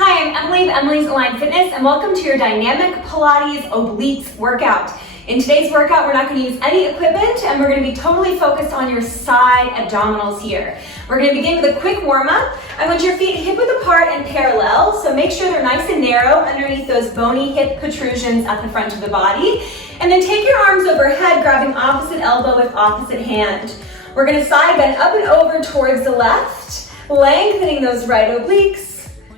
Hi, I'm Emily of Emily's Aligned Fitness, and welcome to your dynamic Pilates Obliques workout. In today's workout, we're not going to use any equipment, and we're going to be totally focused on your side abdominals here. We're going to begin with a quick warm-up. I want your feet hip-width apart and parallel, so make sure they're nice and narrow underneath those bony hip protrusions at the front of the body. And then take your arms overhead, grabbing opposite elbow with opposite hand. We're going to side bend up and over towards the left, lengthening those right obliques.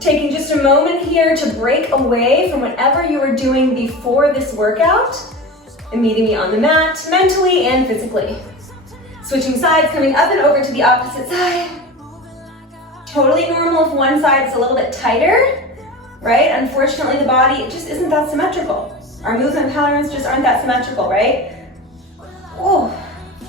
Taking just a moment here to break away from whatever you were doing before this workout and meeting me on the mat, mentally and physically. Switching sides, coming up and over to the opposite side. Totally normal if one side is a little bit tighter, right? Unfortunately, the body, it just isn't that symmetrical. Our movement patterns just aren't that symmetrical, right? Oh.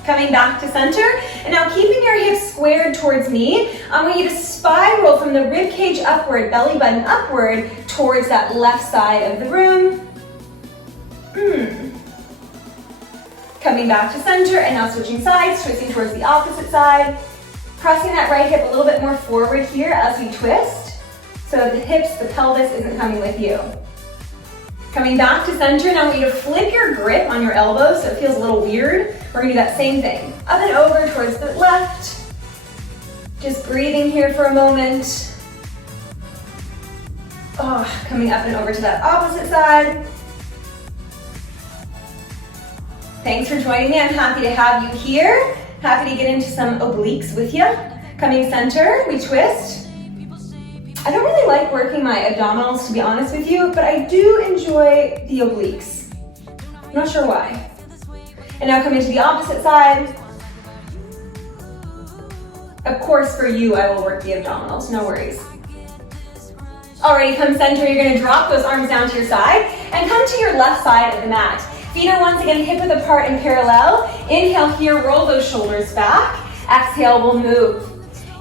Coming back to center, and now keeping your hips squared towards me, I want you to spiral from the rib cage upward, belly button upward, towards that left side of the room. Coming back to center, and now switching sides, twisting towards the opposite side. Pressing that right hip a little bit more forward here as we twist, so that the hips, the pelvis isn't coming with you. Coming back to center, now I want you to flip your grip on your elbow so it feels a little weird. We're gonna do that same thing. Up and over towards the left. Just breathing here for a moment. Coming up and over to that opposite side. Thanks for joining me. I'm happy to have you here. Happy to get into some obliques with you. Coming center, we twist. I don't really like working my abdominals, to be honest with you, but I do enjoy the obliques. I'm not sure why. And now coming to the opposite side. Of course, for you, I will work the abdominals, no worries. Alrighty, come center, you're gonna drop those arms down to your side and come to your left side of the mat. Feet are once again hip-width apart and parallel. Inhale here, roll those shoulders back. Exhale, we'll move.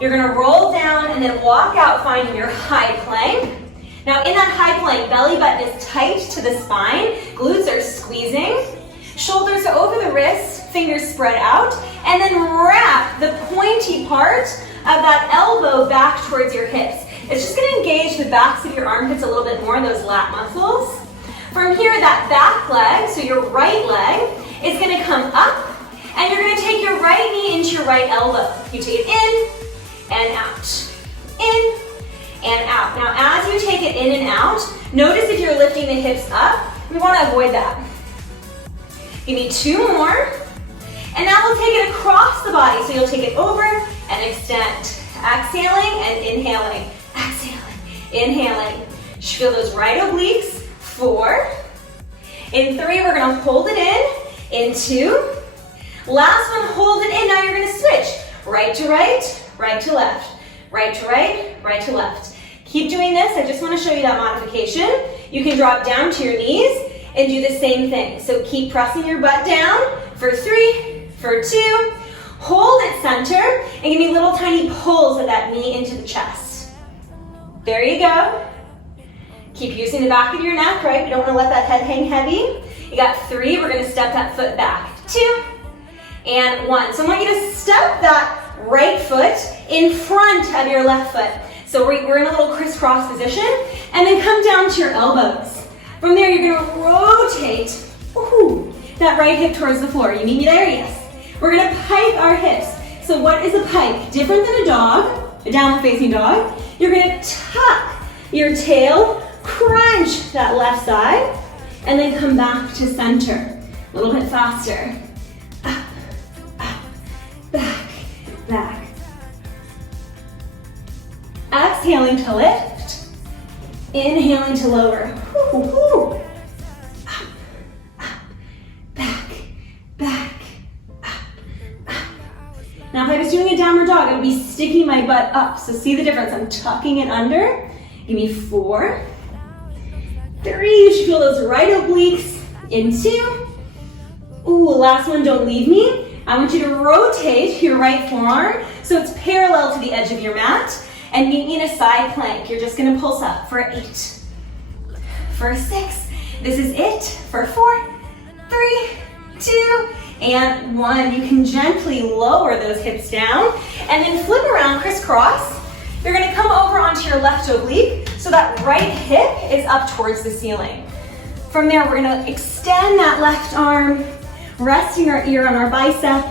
You're gonna roll down and then walk out, finding your high plank. Now in that high plank, belly button is tight to the spine, glutes are squeezing, shoulders are over the wrists, fingers spread out, and then wrap the pointy part of that elbow back towards your hips. It's just gonna engage the backs of your armpits a little bit more, those lat muscles. From here, that back leg, so your right leg, is gonna come up, and you're gonna take your right knee into your right elbow. You take it in, and out, in, and out. Now as you take it in and out, notice if you're lifting the hips up, we want to avoid that. Give me two more, and now we'll take it across the body. So you'll take it over and extend. Exhaling and inhaling, exhaling, inhaling. Just feel those right obliques, 4. In 3, we're gonna hold it in 2. Last one, hold it in, now you're gonna switch. Right to right, right to left, right to right, right to left. Keep doing this. I just want to show you that modification. You can drop down to your knees and do the same thing. So keep pressing your butt down for 3, for 2. Hold it center and give me little tiny pulls of that knee into the chest. There you go. Keep using the back of your neck, right? We don't want to let that head hang heavy. You got 3. We're going to step that foot back. 2 and 1. So I want you to step that right foot in front of your left foot. So we're in a little crisscross position, and then come down to your elbows. From there, you're gonna rotate that right hip towards the floor. You need me there? Yes. We're gonna pike our hips. So what is a pike? Different than a dog, a downward facing dog. You're gonna tuck your tail, crunch that left side, and then come back to center. A little bit faster. Back, back. Exhaling to lift. Inhaling to lower. Up, up, back, back, up, up. Now if I was doing a downward dog, I would be sticking my butt up. So see the difference, I'm tucking it under. Give me 4, 3, you should feel those right obliques in 2. Last one, don't leave me. I want you to rotate your right forearm so it's parallel to the edge of your mat and meet me in a side plank. You're just gonna pulse up for 8, for 6, this is it, for 4, 3, 2, and 1. You can gently lower those hips down and then flip around crisscross You're gonna come over onto your left oblique so that right hip is up towards the ceiling. From there, we're gonna extend that left arm, resting our ear on our bicep.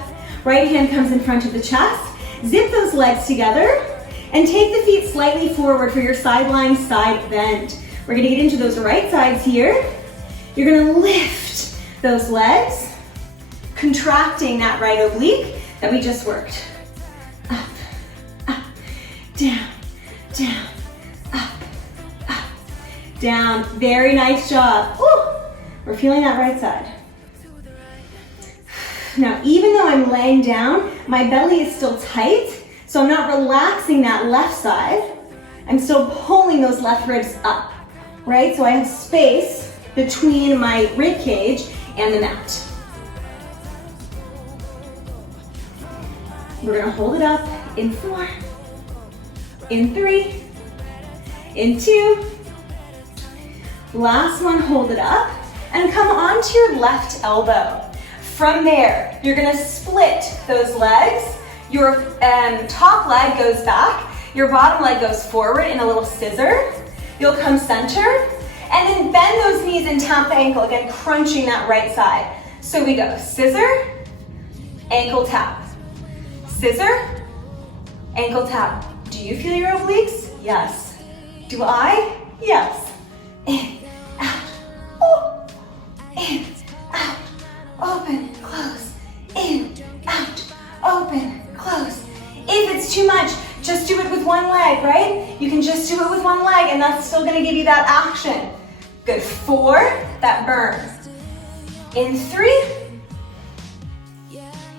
Right hand comes in front of the chest. Zip those legs together and take the feet slightly forward for your side lying side bend. We're gonna get into those right sides here. You're gonna lift those legs, contracting that right oblique that we just worked. Up, up, down, down, up, up, down. Very nice job. Woo! We're feeling that right side. Now, even though I'm laying down, my belly is still tight, so I'm not relaxing that left side. I'm still pulling those left ribs up, right? So I have space between my rib cage and the mat. We're gonna hold it up in 4, in 3, in 2. Last one, hold it up, and come onto your left elbow. From there, you're gonna split those legs. Your top leg goes back, your bottom leg goes forward in a little scissor. You'll come center, and then bend those knees and tap the ankle, again, crunching that right side. So we go scissor, ankle tap, scissor, ankle tap. Do you feel your obliques? Yes. Do I? Yes. In, out, oh, in, out, open, close, in, out, open, close. If it's too much, just do it with one leg, right? You can just do it with one leg and that's still gonna give you that action. Good, 4, that burn. In 3,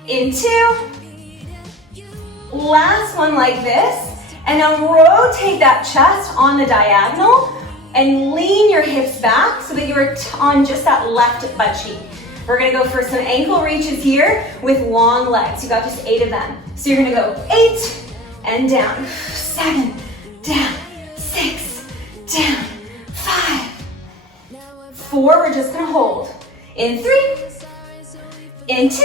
in 2, last one like this, and now rotate that chest on the diagonal and lean your hips back so that you're on just that left butt cheek. We're gonna go for some ankle reaches here with long legs. You got just 8 of them. So you're gonna go 8 and down, 7, down, 6, down, 5, 4, we're just gonna hold. In 3, in 2,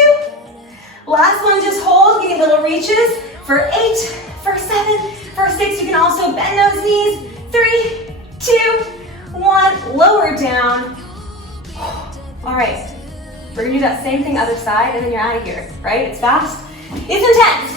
last one, just hold, give me little reaches for 8, for 7, for 6. You can also bend those knees. 3, 2, 1, lower down. All right, we're gonna do that same thing other side and then you're out of here, right? It's fast, it's intense.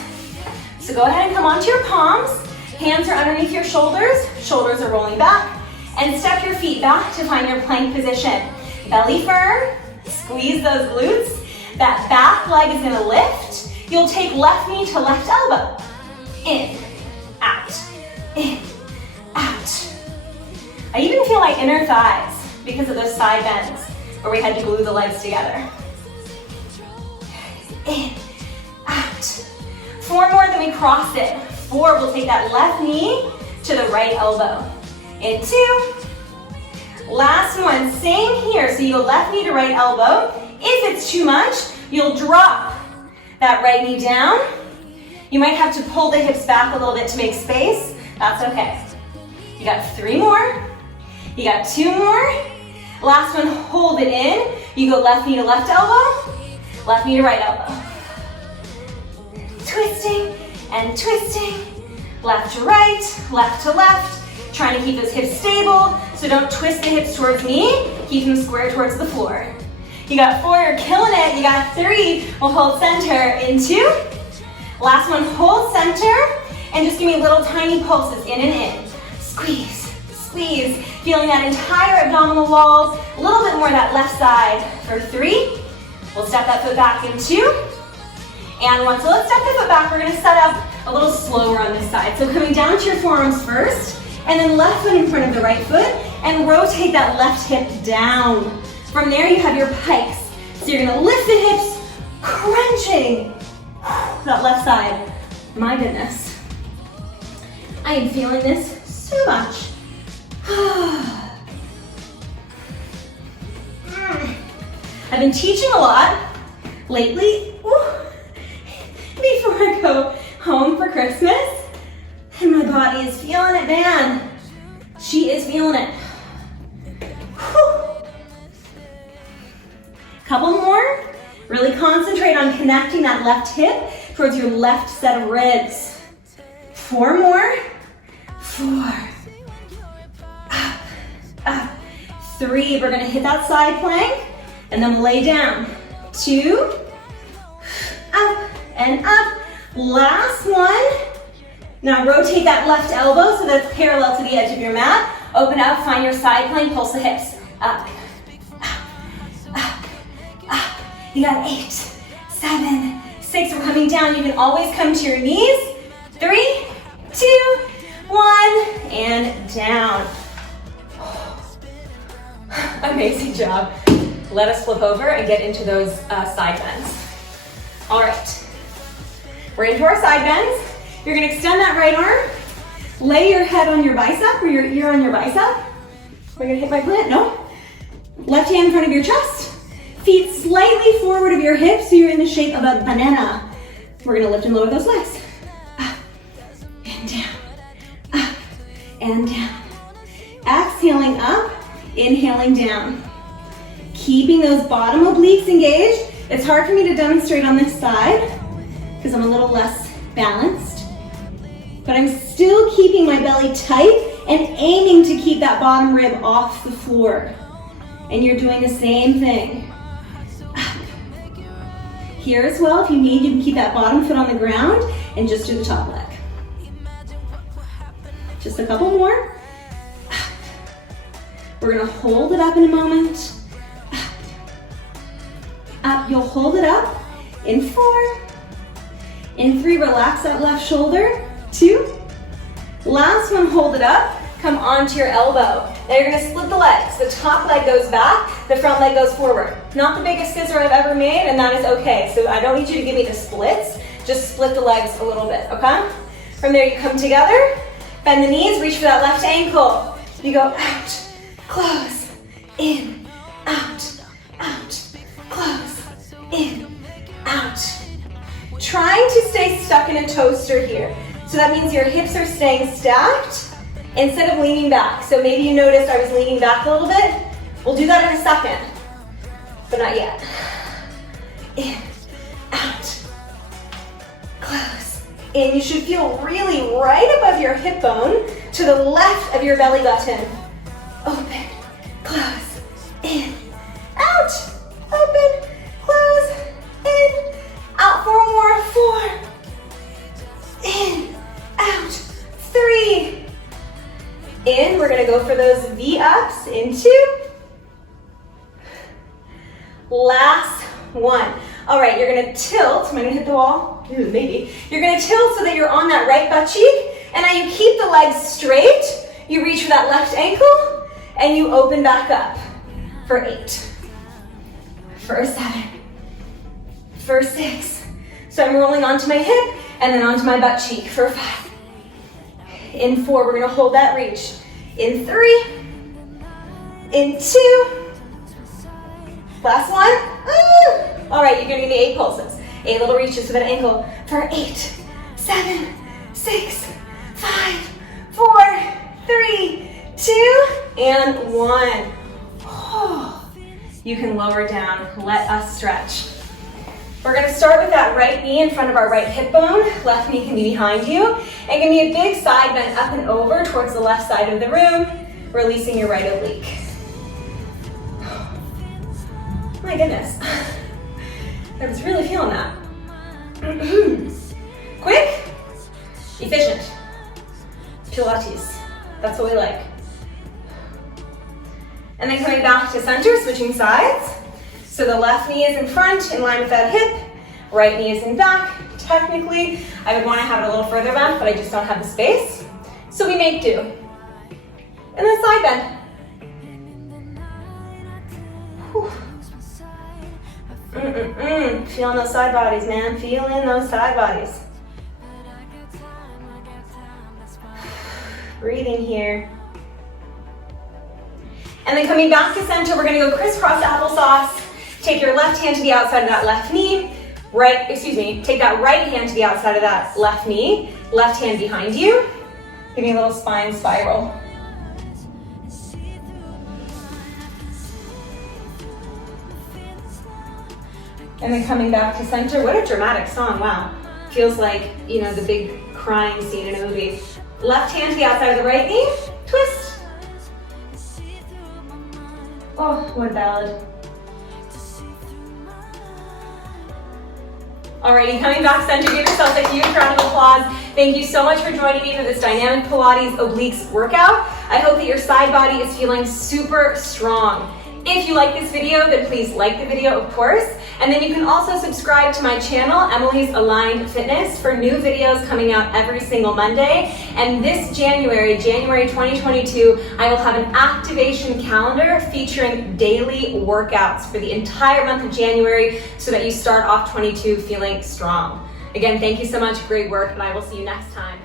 So go ahead and come onto your palms. Hands are underneath your shoulders. Shoulders are rolling back. And step your feet back to find your plank position. Belly firm, squeeze those glutes. That back leg is gonna lift. You'll take left knee to left elbow. In, out, in, out. I even feel my inner thighs because of those side bends where we had to glue the legs together. In, out. 4 more, then we cross it. 4, we'll take that left knee to the right elbow. In 2. Last one, same here. So you go left knee to right elbow. If it's too much, you'll drop that right knee down. You might have to pull the hips back a little bit to make space. That's okay. You got 3 more. You got 2 more. Last one, hold it in. You go left knee to left elbow, left knee to right elbow. Twisting and twisting, left to right, left to left. Trying to keep those hips stable, so don't twist the hips towards me. Keep them square towards the floor. You got 4, you're killing it. You got 3, we'll hold center in 2. Last one, hold center, and just give me little tiny pulses in and in. Squeeze, squeeze, feeling that entire abdominal wall. A little bit more that left side for 3. We'll step that foot back in 2. And 1, so let's step the foot back. We're gonna set up a little slower on this side. So coming down to your forearms first, and then left foot in front of the right foot, and rotate that left hip down. From there, you have your pikes. So you're gonna lift the hips, crunching that left side. My goodness. I am feeling this so much. I've been teaching a lot lately before I go home for Christmas. And my body is feeling it, man. She is feeling it. Whew. Couple more. Really concentrate on connecting that left hip towards your left set of ribs. 4 more. 4, up, up. 3, we're gonna hit that side plank, and then lay down. 2, up and up. Last one. Now rotate that left elbow so that's parallel to the edge of your mat. Open up, find your side plank, pulse the hips. Up, up, up, up. You got 8, 7, 6. We're coming down. You can always come to your knees. 3, 2, 1, and down. Amazing job. Let us flip over and get into those side bends. All right. We're into our side bends. You're gonna extend that right arm. Lay your head on your bicep or your ear on your bicep. We're gonna hit my plant, no. Left hand in front of your chest. Feet slightly forward of your hips so you're in the shape of a banana. We're gonna lift and lower those legs. Up and down, up and down. Exhaling up, inhaling down. Keeping those bottom obliques engaged. It's hard for me to demonstrate on this side because I'm a little less balanced. But I'm still keeping my belly tight and aiming to keep that bottom rib off the floor. And you're doing the same thing. Up. Here as well, if you need, you can keep that bottom foot on the ground and just do the top leg. Just a couple more. Up. We're gonna hold it up in a moment. Up. Up, you'll hold it up in 4. In 3, relax that left shoulder. 2. Last one, hold it up. Come onto your elbow. Now you're gonna split the legs. The top leg goes back, the front leg goes forward. Not the biggest scissor I've ever made, and that is okay. So I don't need you to give me the splits, just split the legs a little bit, okay? From there you come together, bend the knees, reach for that left ankle. You go out, close, in, out, close, in, out. Trying to stay stuck in a toaster here. So that means your hips are staying stacked instead of leaning back. So maybe you noticed I was leaning back a little bit. We'll do that in a second, but not yet. In, out, close. And you should feel really right above your hip bone to the left of your belly button. Open, close, in, out, open, close, in, out for more. 4, in, out, 3. In, we're gonna go for those V-ups in 2. Last one. All right, you're gonna tilt. Am I gonna hit the wall? Ooh, maybe. You're gonna tilt so that you're on that right butt cheek, and now you keep the legs straight. You reach for that left ankle, and you open back up for 8, for 7, for 6. So I'm rolling onto my hip, and then onto my butt cheek for 5. In 4, we're gonna hold that reach. In 3, in 2, last one. All right, you're gonna give me 8 pulses. 8 little reaches to that ankle for 8, 7, 6, 5, 4, 3, 2, and 1. You can lower down, let us stretch. We're gonna start with that right knee in front of our right hip bone. Left knee can be behind you. And give me a big side bend up and over towards the left side of the room, releasing your right oblique. My goodness. I was really feeling that. Quick, efficient. Pilates. That's what we like. And then coming back to center, switching sides. So the left knee is in front, in line with that hip. Right knee is in back. Technically, I would want to have it a little further back, but I just don't have the space. So we make do. And then side bend. Feeling those side bodies, man. Feeling those side bodies. Breathing here. And then coming back to center, we're gonna go crisscross applesauce. Take your left hand to the outside of that left knee. Take that right hand to the outside of that left knee. Left hand behind you. Give me a little spine spiral. And then coming back to center. What a dramatic song, wow. Feels like, the big crying scene in a movie. Left hand to the outside of the right knee, twist. Oh, what a ballad. Alrighty, coming back center, give yourself a huge round of applause. Thank you so much for joining me for this dynamic Pilates obliques workout. I hope that your side body is feeling super strong. If you like this video, then please like the video, of course. And then you can also subscribe to my channel, Emily's Aligned Fitness, for new videos coming out every single Monday. And this January 2022, I will have an activation calendar featuring daily workouts for the entire month of January so that you start off 22 feeling strong. Again, thank you so much. Great work, and I will see you next time.